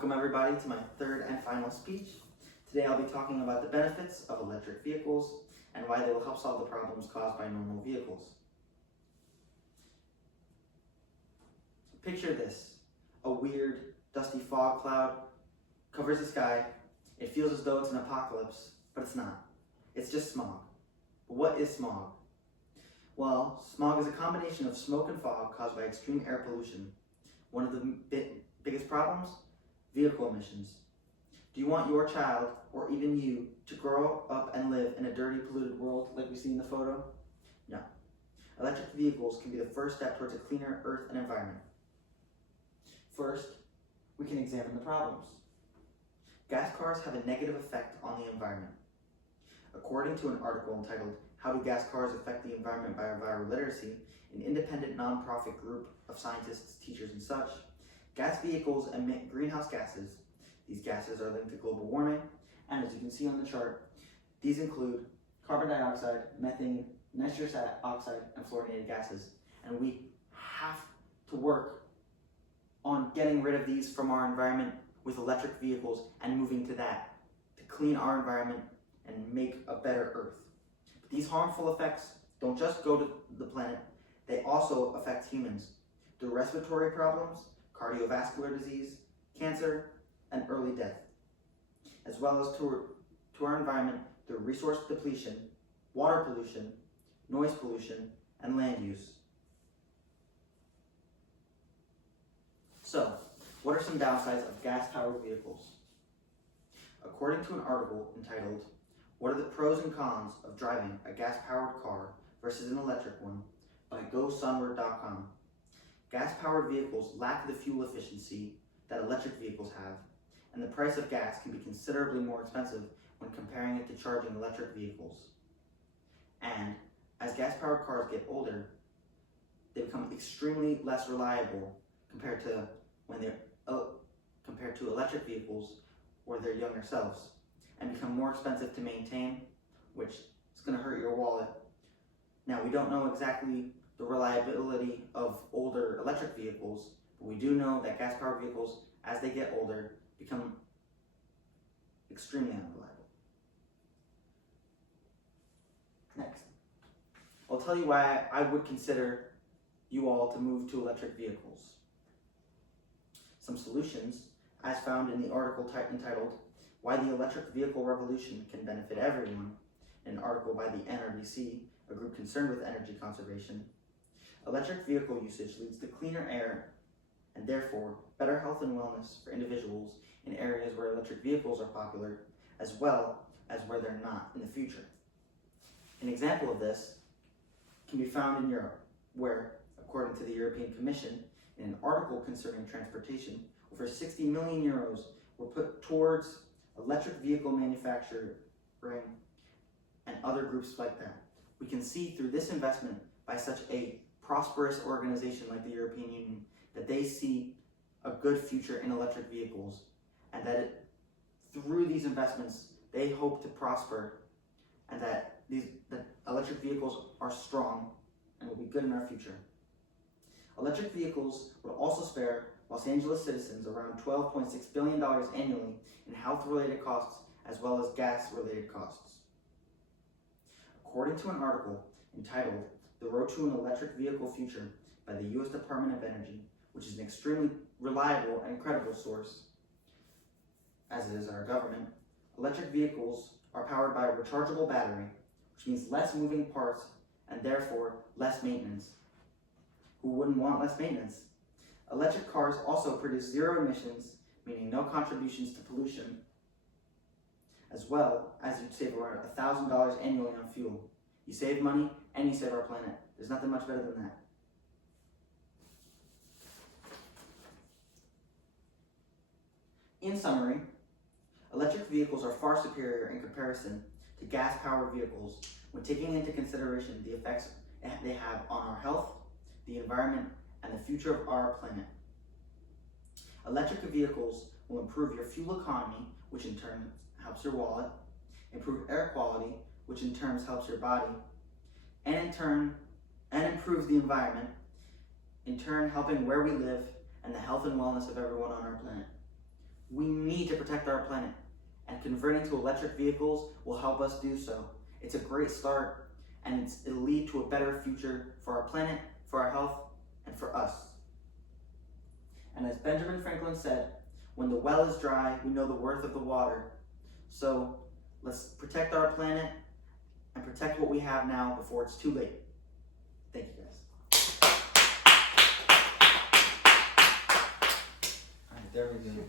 Welcome everybody to my third and final speech. Today I'll be talking about the benefits of electric vehicles and why they will help solve the problems caused by normal vehicles. Picture this: a weird, dusty fog cloud covers the sky. It feels as though it's an apocalypse, but it's not. It's just smog. But what is smog? Well, smog is a combination of smoke and fog caused by extreme air pollution. One of the biggest problems? Vehicle emissions. Do you want your child, or even you, to grow up and live in a dirty, polluted world like we see in the photo? No. Electric vehicles can be the first step towards a cleaner earth and environment. First, we can examine the problems. Gas cars have a negative effect on the environment. According to an article entitled "How Do Gas Cars Affect the Environment by Enviroliteracy?", an independent non-profit group of scientists, teachers, and such, gas vehicles emit greenhouse gases. These gases are linked to global warming, and as you can see on the chart, these include carbon dioxide, methane, nitrous oxide, and fluorinated gases. And we have to work on getting rid of these from our environment with electric vehicles and moving to that to clean our environment and make a better earth. But these harmful effects don't just go to the planet, they also affect humans through respiratory problems, cardiovascular disease, cancer, and early death, as well as to our environment through resource depletion, water pollution, noise pollution, and land use. So, what are some downsides of gas-powered vehicles? According to an article entitled "What are the pros and cons of driving a gas-powered car versus an electric one?" by GoSunward.com, gas-powered vehicles lack the fuel efficiency that electric vehicles have, and the price of gas can be considerably more expensive when comparing it to charging electric vehicles. And as gas-powered cars get older, they become extremely less reliable compared to electric vehicles or their younger selves, and become more expensive to maintain, which is going to hurt your wallet. Now, we don't know exactly the reliability of older electric vehicles, but we do know that gas-powered vehicles, as they get older, become extremely unreliable. Next, I'll tell you why I would consider you all to move to electric vehicles. Some solutions, as found in the article entitled "Why the Electric Vehicle Revolution Can Benefit Everyone," an article by the NRDC, a group concerned with energy conservation. Electric vehicle usage leads to cleaner air and therefore better health and wellness for individuals in areas where electric vehicles are popular, as well as where they're not in the future. An example of this can be found in Europe, where, according to the European Commission, in an article concerning transportation, over 60 million euros were put towards electric vehicle manufacturing and other groups like that. We can see through this investment by such a prosperous organization like the European Union that they see a good future in electric vehicles, and that through these investments they hope to prosper, and that electric vehicles are strong and will be good in our future. Electric vehicles will also spare Los Angeles citizens around $12.6 billion annually in health-related costs as well as gas-related costs. According to an article entitled "The Road to an Electric Vehicle Future" by the U.S. Department of Energy, which is an extremely reliable and credible source, as it is our government, electric vehicles are powered by a rechargeable battery, which means less moving parts and therefore less maintenance. Who wouldn't want less maintenance? Electric cars also produce zero emissions, meaning no contributions to pollution, as well as you'd save around $1,000 annually on fuel. You save money and you save our planet. There's nothing much better than that. In summary, electric vehicles are far superior in comparison to gas-powered vehicles when taking into consideration the effects they have on our health, the environment, and the future of our planet. Electric vehicles will improve your fuel economy, which in turn helps your wallet, improve air quality, which in turn helps your body, and improves the environment, in turn helping where we live and the health and wellness of everyone on our planet. We need to protect our planet, and converting to electric vehicles will help us do so. It's a great start, and it'll lead to a better future for our planet, for our health, and for us. And as Benjamin Franklin said, when the well is dry, we know the worth of the water. So let's protect our planet and protect what we have now before it's too late. Thank you, guys. All right, there we go.